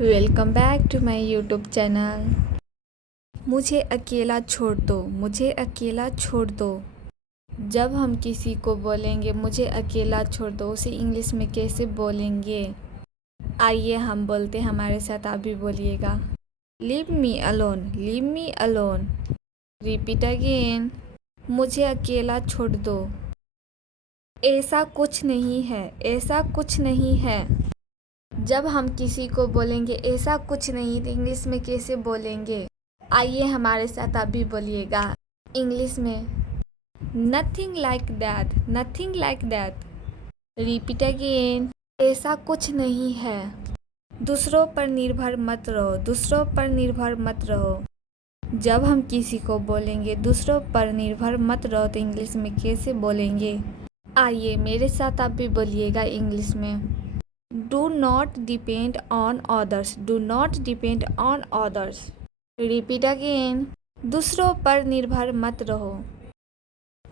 Welcome back to my YouTube channel. मुझे अकेला छोड़ दो, मुझे अकेला छोड़ दो। जब हम किसी को बोलेंगे मुझे अकेला छोड़ दो, उसे इंग्लिश में कैसे बोलेंगे? आइए हम बोलते हैं, हमारे साथ आप भी बोलिएगा। Leave me alone, leave me alone. Repeat again. मुझे अकेला छोड़ दो। ऐसा कुछ नहीं है, ऐसा कुछ नहीं है। जब हम किसी को बोलेंगे ऐसा कुछ नहीं, तो इंग्लिश में कैसे बोलेंगे? आइए हमारे साथ आप भी बोलिएगा इंग्लिश में। Nothing like that, nothing like that. Repeat again. ऐसा कुछ नहीं है। दूसरों पर निर्भर मत रहो, दूसरों पर निर्भर मत रहो। जब हम किसी को बोलेंगे दूसरों पर निर्भर मत रहो, तो इंग्लिश में कैसे बोलेंगे? आइए मेरे साथ आप भी बोलिएगा इंग्लिश में। Do not depend on others, do not depend on others. Repeat again. दूसरों पर निर्भर मत रहो।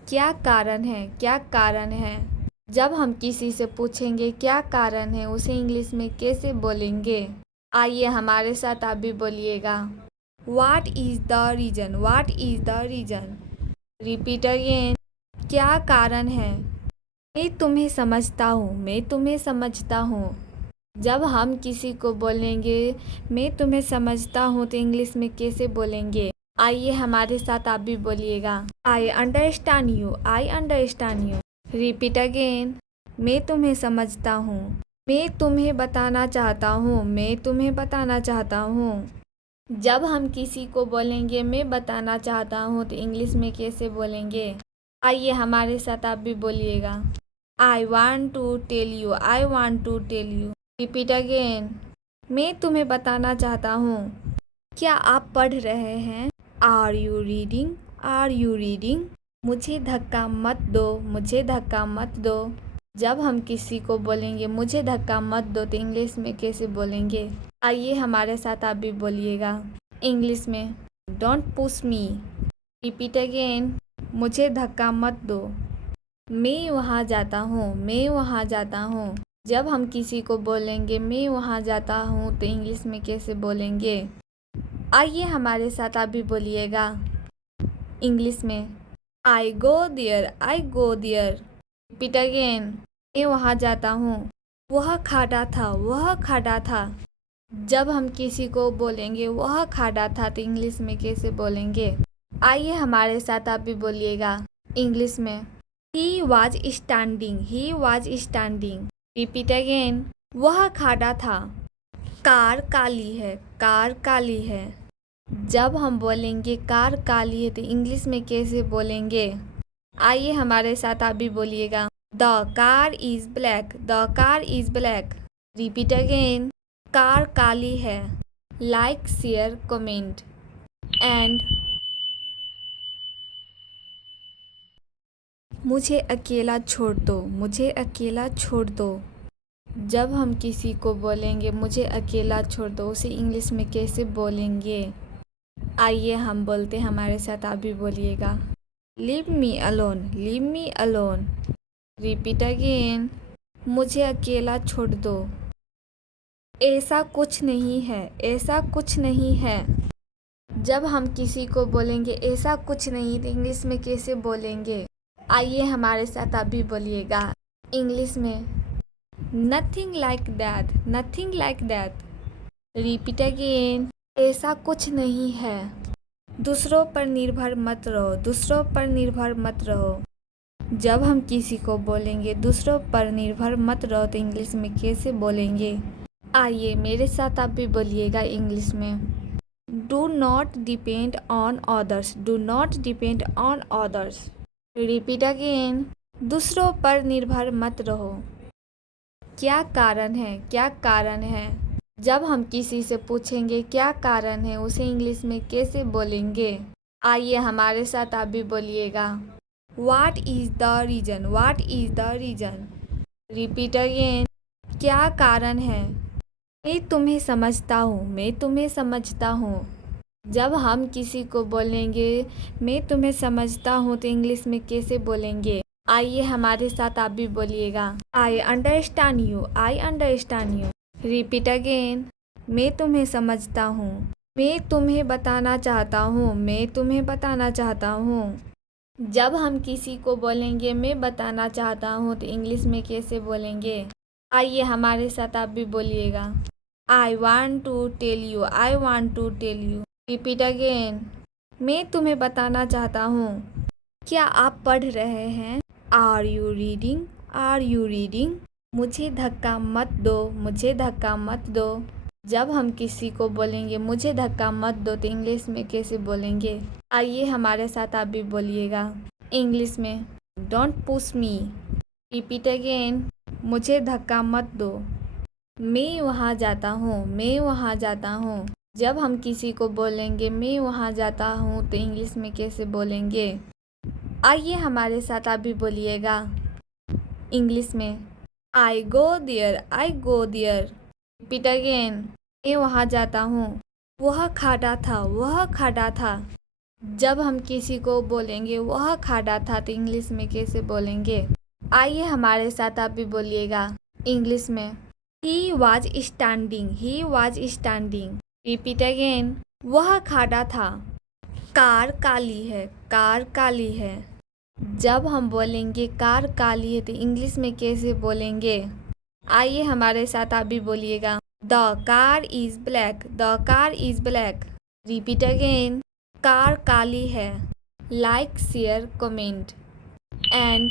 क्या कारण है, क्या कारण है? जब हम किसी से पूछेंगे क्या कारण है, उसे इंग्लिश में कैसे बोलेंगे? आइए हमारे साथ आप भी बोलिएगा। What is the reason, what is the reason? Repeat again. क्या कारण है? मैं तुम्हें समझता हूँ, मैं तुम्हें समझता हूँ। जब हम किसी को बोलेंगे मैं तुम्हें समझता हूँ, तो इंग्लिश में कैसे बोलेंगे? आइए हमारे साथ आप भी बोलिएगा। I understand you, I understand you. Repeat again. मैं तुम्हें समझता हूँ। मैं तुम्हें बताना चाहता हूँ, मैं तुम्हें बताना चाहता हूँ। जब हम किसी को बोलेंगे मैं बताना चाहता हूँ, तो इंग्लिश में कैसे बोलेंगे? आइए हमारे साथ आप भी बोलिएगा। I want to tell you, I want to tell you. Repeat again. मैं तुम्हें बताना चाहता हूँ। क्या आप पढ़ रहे हैं? Are you reading, are you reading. मुझे धक्का मत दो, मुझे धक्का मत दो। जब हम किसी को बोलेंगे मुझे धक्का मत दो, तो इंग्लिश में कैसे बोलेंगे? आइए हमारे साथ आप भी बोलिएगा इंग्लिश में। Don't push me. Repeat again. मुझे धक्का मत दो। मैं वहाँ जाता हूँ, मैं वहाँ जाता हूँ। जब हम किसी को बोलेंगे मैं वहाँ जाता हूँ, तो इंग्लिश में कैसे बोलेंगे? आइए हमारे साथ आप भी बोलिएगा इंग्लिश में। I go there, I go there. Repeat again. मैं वहाँ जाता हूँ। वह खाड़ा था, वह खाड़ा था। जब हम किसी को बोलेंगे वह खाड़ा था, तो इंग्लिश में कैसे बोलेंगे? आइए हमारे साथ आप भी बोलिएगा इंग्लिश में। He was standing, he was standing. Repeat again. वह खाड़ा था। कार काली है, कार काली है। जब हम बोलेंगे कार काली है, तो इंग्लिश में कैसे बोलेंगे? आइए हमारे साथ आप भी बोलिएगा। The car is black, the car is black. Repeat again. Car काली है। Like share comment and. मुझे अकेला छोड़ दो, मुझे अकेला छोड़ दो। जब हम किसी को बोलेंगे मुझे अकेला छोड़ दो, उसे इंग्लिश में कैसे बोलेंगे? आइए हम बोलते हैं, हमारे साथ आप भी बोलिएगा। Leave me alone, leave me alone. Repeat again. मुझे अकेला छोड़ दो। ऐसा कुछ नहीं है, ऐसा कुछ नहीं है। जब हम किसी को बोलेंगे ऐसा कुछ नहीं, तो इंग्लिश में कैसे बोलेंगे? आइए हमारे साथ आप भी बोलिएगा इंग्लिश में। Nothing like that, nothing like that. Repeat again. ऐसा कुछ नहीं है। दूसरों पर निर्भर मत रहो, दूसरों पर निर्भर मत रहो। जब हम किसी को बोलेंगे दूसरों पर निर्भर मत रहो, तो इंग्लिश में कैसे बोलेंगे? आइए मेरे साथ आप भी बोलिएगा इंग्लिश में। Do not depend on others, do not depend on others. Repeat again. दूसरों पर निर्भर मत रहो। क्या कारण है, क्या कारण है? जब हम किसी से पूछेंगे क्या कारण है, उसे इंग्लिश में कैसे बोलेंगे? आइए हमारे साथ आप भी बोलिएगा। What is the reason, what is the reason? Repeat again. क्या कारण है? मैं तुम्हें समझता हूँ, मैं तुम्हें समझता हूँ। जब हम किसी को बोलेंगे मैं तुम्हें समझता हूँ, तो इंग्लिश में कैसे बोलेंगे? आइए हमारे साथ आप भी बोलिएगा। I understand you, I understand you. Repeat again. मैं तुम्हें समझता हूँ। मैं तुम्हें बताना चाहता हूँ। मैं तुम्हें बताना चाहता हूँ। जब हम किसी को बोलेंगे मैं बताना चाहता हूँ तो इंग्लिश में कैसे बोलेंगे? आइए हमारे साथ आप भी बोलिएगा। I want to tell you. I want to tell you. Repeat again. मैं तुम्हें बताना चाहता हूँ। क्या आप पढ़ रहे हैं? Are you reading? Are you reading? मुझे धक्का मत दो। मुझे धक्का मत दो। जब हम किसी को बोलेंगे मुझे धक्का मत दो तो इंग्लिश में कैसे बोलेंगे? आइए हमारे साथ आप भी बोलिएगा इंग्लिश में। Don't push me. Repeat again. मुझे धक्का मत दो। मैं वहाँ जाता हूँ। मैं वहाँ जाता हूँ। जब हम किसी को बोलेंगे मैं वहाँ जाता हूँ तो इंग्लिश में कैसे बोलेंगे? आइए हमारे साथ आप भी बोलिएगा इंग्लिश में। I go there. I go there. Repeat again. मैं वहाँ जाता हूँ। वह खाड़ा था। वह खाड़ा था। जब हम किसी को बोलेंगे वह खाड़ा था तो इंग्लिश में कैसे बोलेंगे? आइए हमारे साथ आप भी बोलिएगा इंग्लिश में। He was standing. He was standing. Repeat again. वह खाड़ा था। कार काली है। कार काली है। जब हम बोलेंगे कार काली है तो इंग्लिश में कैसे बोलेंगे? आइए हमारे साथ आप भी बोलिएगा। The car is black. The car is black. Repeat again. Car काली है। Like share comment and